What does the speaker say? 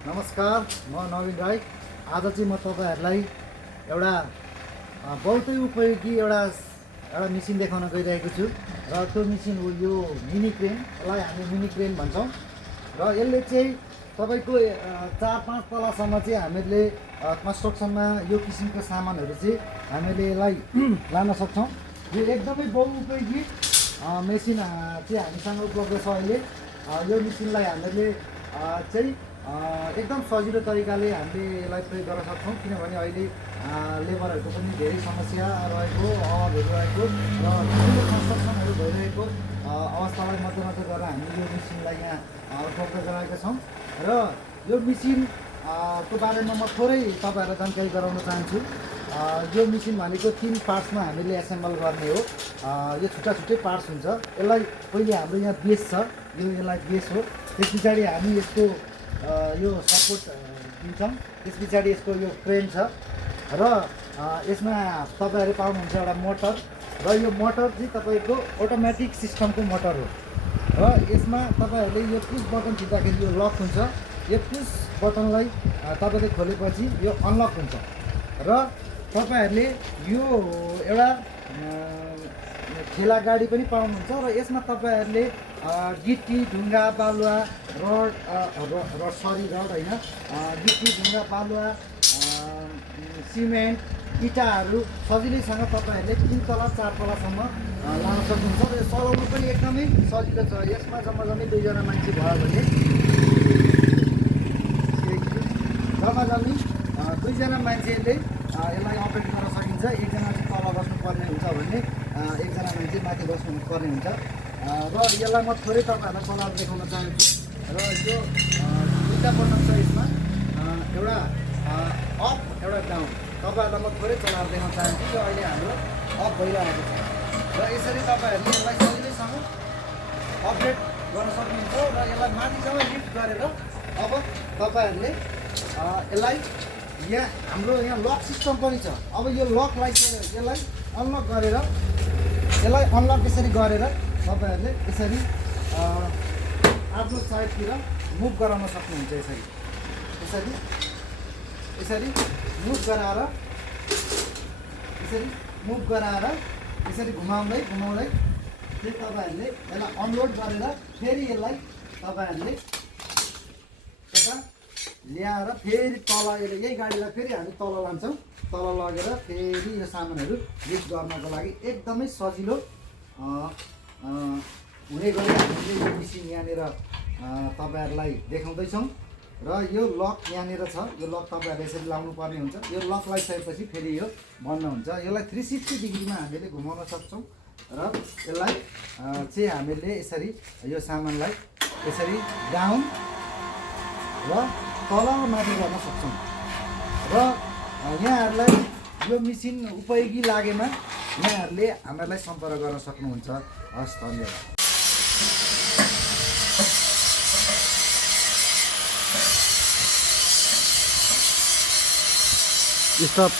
नमस्कार, म नवीन राई। आज चाहिँ म तपाईहरुलाई एउटा बहुतै उपयोगी एउटा मेसिन देखाउन गइरहेको छु र त्यो मेसिन हो यो मिनी क्रेन। यसलाई हामी मिनी क्रेन भन्छौँ र यसले चाहिँ तपाईको 4-5 तलासम्म चाहिँ हामीले कन्स्ट्रक्सनमा यो किसिमको सामानहरू चाहिँ हामीले यसलाई लान सक्छौँ। यो एकदमै बहुउपयोगी मेसिन चाहिँ हामीसँग उपलब्ध छ अहिले। यो मेसिनलाई हामीले चाहिँ एकदम सजिलो तरिकाले हामीले यसलाई प्रयोग गर्न सक्छौँ, किनभने अहिले लेबरहरूको पनि धेरै समस्या रहेको, अभावहरू रहेको र ठुलो कन्स्ट्रक्सनहरू भइरहेको अवस्थालाई मध्यनजर गरेर हामीले यो मेसिनलाई यहाँ उपलब्ध गराएका छौँ। र यो मेसिनको बारेमा म थोरै तपाईँहरूलाई जानकारी गराउन चाहन्छु। यो मेसिन भनेको 3 पार्ट्समा हामीले एसेम्बल गर्ने हो। यो छुट्टा छुट्टै पार्ट्स हुन्छ। यसलाई पहिले हाम्रो यहाँ बेस छ, यसलाई बेस हो। त्यस पछाडि हामी यसको यो सपोर्ट दिन्छौँ। त्यस पछाडि यसको यो फ्रेम छ र यसमा तपाईँहरू पाउनुहुन्छ एउटा मोटर र यो मोटर चाहिँ तपाईँको अटोमेटिक सिस्टमको मोटर हो र यसमा तपाईँहरूले यो पुस बटन थिच्दाखेरि यो लक हुन्छ। यो पुस बटनलाई तपाईँले खोलेपछि यो अनलक हुन्छ र तपाईँहरूले यो एउटा ठेला गाडी पनि पाउनुहुन्छ र यसमा तपाईँहरूले गिट्टी, ढुङ्गा, बालुवा, रड होइन, गिट्टी, ढुङ्गा, बालुवा, सिमेन्ट, इँटाहरू सजिलैसँग तपाईँहरूले 3 तला 4 तलासम्म लान सक्नुहुन्छ र यो चलाउनु पनि एकदमै सजिलो छ। यसमा जम्मा-जम्मी 2 जना मान्छे भयो भने जम्मा-जम्मी 2 जना मान्छेले यसलाई अपरेट गर्न सकिन्छ। एकजना चाहिँ तल बस्नुपर्ने हुन्छ भने एकजना मान्छे माथि बस्नुपर्ने हुन्छ र यसलाई म थोरै तपाईँहरूलाई चलाएर देखाउन चाहन्छु। र यो 2टा बटन छ यसमा, एउटा अप एउटा डाउन। तपाईँहरूलाई म थोरै चलाएर देखाउन चाहन्छु। यो अहिले हाम्रो अप भइरहेको छ र यसरी तपाईँहरूले यसलाई सजिलैसँग अपरेट गर्न सक्नुहुन्छ र यसलाई माथिसम्म लिफ्ट गरेर अब तपाईँहरूले यसलाई यहाँ हाम्रो यहाँ लक सिस्टम पनि छ। अब यो लकलाई यसलाई अनलक गरेर यसलाई अनलक यसरी गरेर तपाईँहरूले यसरी आफ्नो साइडतिर मुभ गराउन सक्नुहुन्छ। यसरी यसरी यसरी मुभ गराएर यसरी घुमाउँदै फेरि तपाईँहरूले यसलाई अनलोड गरेर फेरि यसलाई तपाईँहरूले यता ल्याएर फेरि तल यही गाडीलाई फेरि हामी तल लान्छौँ। तल लगेर फेरि यो सामानहरू लिफ्ट गर्नको लागि एकदमै सजिलो हुने गरी हामीले यो मेसिन यहाँनिर तपाईँहरूलाई देखाउँदैछौँ। र यो लक यहाँनिर छ। यो लक तपाईँहरूले यसरी लाउनु पर्ने हुन्छ। यो लक लगाइसकेपछि फेरि यो बन्द हुन्छ। यसलाई 360 डिग्रीमा हामीले घुमाउन सक्छौँ र यसलाई चाहिँ हामीले यसरी यो सामानलाई यसरी डाउन र तल माथि गर्न सक्छौँ। र यहाँहरूलाई यो मेसिन उपयोगी लागेमा यहाँहरूले हामीलाई सम्पर्क गर्न सक्नुहुन्छ। हस्, धन्यवाद। स्टप।